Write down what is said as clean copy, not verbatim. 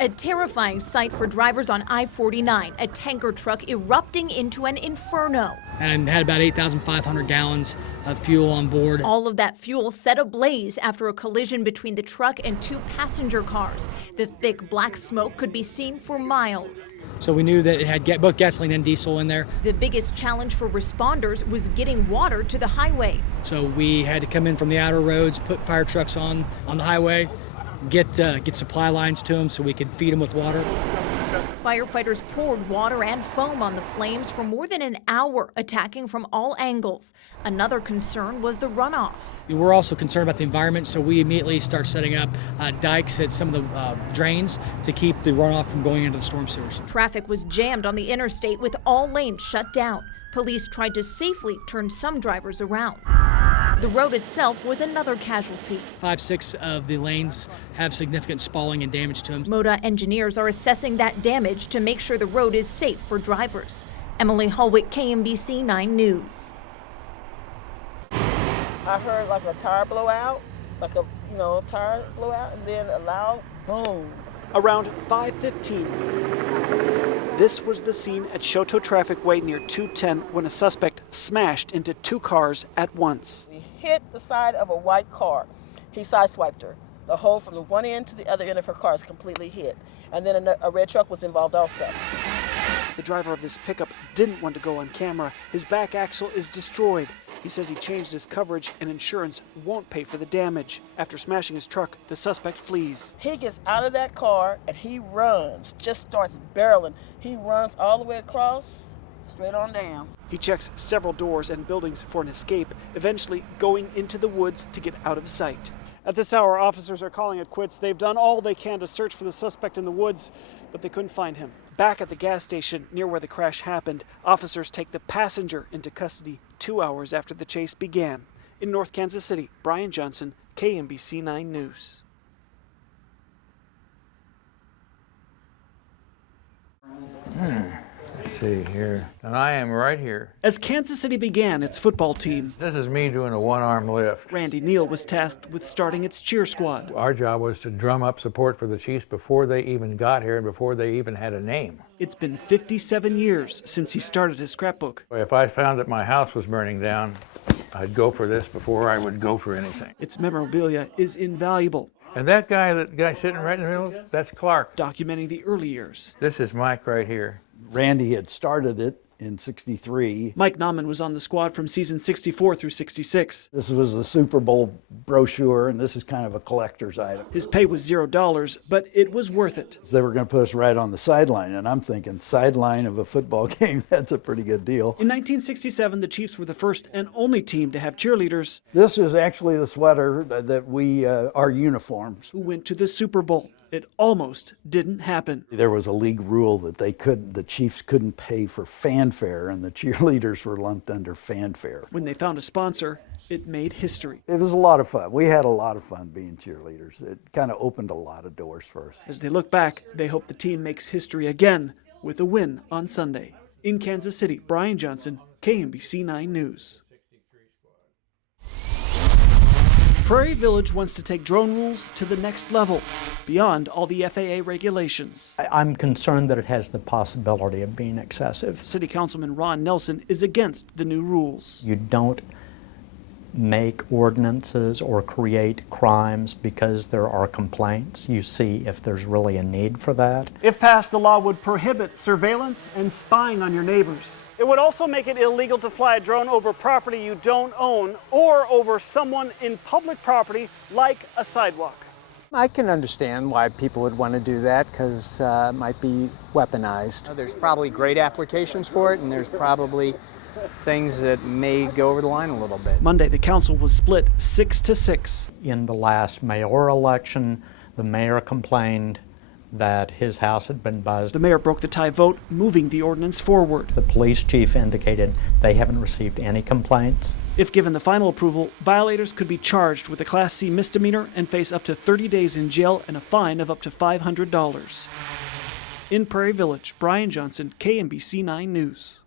A terrifying sight for drivers on I-49, a tanker truck erupting into an inferno. And had about 8,500 gallons of fuel on board. All of that fuel set ablaze after a collision between the truck and two passenger cars. The thick black smoke could be seen for miles. So we knew that it had both gasoline and diesel in there. The biggest challenge for responders was getting water to the highway. So we had to come in from the outer roads, put fire trucks on the highway, get supply lines to them so we could feed them with water. Firefighters poured water and foam on the flames for more than an hour, attacking from all angles. Another concern was the runoff. We're also concerned about the environment, so we immediately start setting up dikes at some of the drains to keep the runoff from going into the storm sewers. Traffic was jammed on the interstate with all lanes shut down. Police tried to safely turn some drivers around. The road itself was another casualty. 5-6 of the lanes have significant spalling and damage to them. MoDOT engineers are assessing that damage to make sure the road is safe for drivers. Emily Holwick, Kmbc 9 News. I heard like a tire blowout, tire blowout, and then a loud boom. Around 5:15. This was the scene at Shoto Traffic Way near 210 when a suspect smashed into two cars at once. He hit the side of a white car. He sideswiped her. The hole from the one end to the other end of her car is completely hit. And then a red truck was involved also. The driver of this pickup didn't want to go on camera. His back axle is destroyed. He says he changed his coverage and insurance won't pay for the damage. After smashing his truck, the suspect flees. He gets out of that car and he runs, just starts barreling. He runs all the way across, straight on down. He checks several doors and buildings for an escape, eventually going into the woods to get out of sight. At this hour, officers are calling it quits. They've done all they can to search for the suspect in the woods, but they couldn't find him. Back at the gas station near where the crash happened, officers take the passenger into custody 2 hours after the chase began. In North Kansas City, Brian Johnson, KMBC 9 News. Let's see here. And I am right here. As Kansas City began its football team, This is me doing a one-arm lift. Randy Neal was tasked with starting its cheer squad. Our job was to drum up support for the Chiefs before they even got here and before they even had a name. It's been 57 years since he started his scrapbook. If I found that my house was burning down, I'd go for this before I would go for anything. Its memorabilia is invaluable, And that guy sitting right in the middle, that's Clark. documenting the early years. This is Mike right here. Randy had started it in '63. Mike Nauman was on the squad from season 64 through 66. This was the Super Bowl brochure, and this is kind of a collector's item. His pay was $0, but it was worth it. They were going to put us right on the sideline, and I'm thinking, sideline of a football game, that's a pretty good deal. In 1967, the Chiefs were the first and only team to have cheerleaders This is actually the sweater that we, our uniforms. who went to the Super Bowl. It almost didn't happen. There was a league rule that the Chiefs couldn't pay for fanfare, and the cheerleaders were lumped under fanfare. When they found a sponsor, it made history. It was a lot of fun. We had a lot of fun being cheerleaders. It kind of opened a lot of doors for us. As they look back, they hope the team makes history again with a win on Sunday. In Kansas City, Brian Johnson, KMBC 9 News. Prairie Village wants to take drone rules to the next level, beyond all the FAA regulations. I'm concerned that it has the possibility of being excessive. City Councilman Ron Nelson is against the new rules. You don't make ordinances or create crimes because there are complaints. You see if there's really a need for that. If passed, the law would prohibit surveillance and spying on your neighbors. It would also make it illegal to fly a drone over property you don't own or over someone in public property like a sidewalk. I can understand why people would want to do that because it might be weaponized. There's probably great applications for it, and there's probably things that may go over the line a little bit. Monday, the council was split 6-6. In the last mayoral election, the mayor complained that his house had been buzzed. The mayor broke the tie vote, moving the ordinance forward. The police chief indicated they haven't received any complaints. If given the final approval, violators could be charged with a Class C misdemeanor and face up to 30 days in jail and a fine of up to $500. In Prairie Village, Brian Johnson, KMBC 9 News.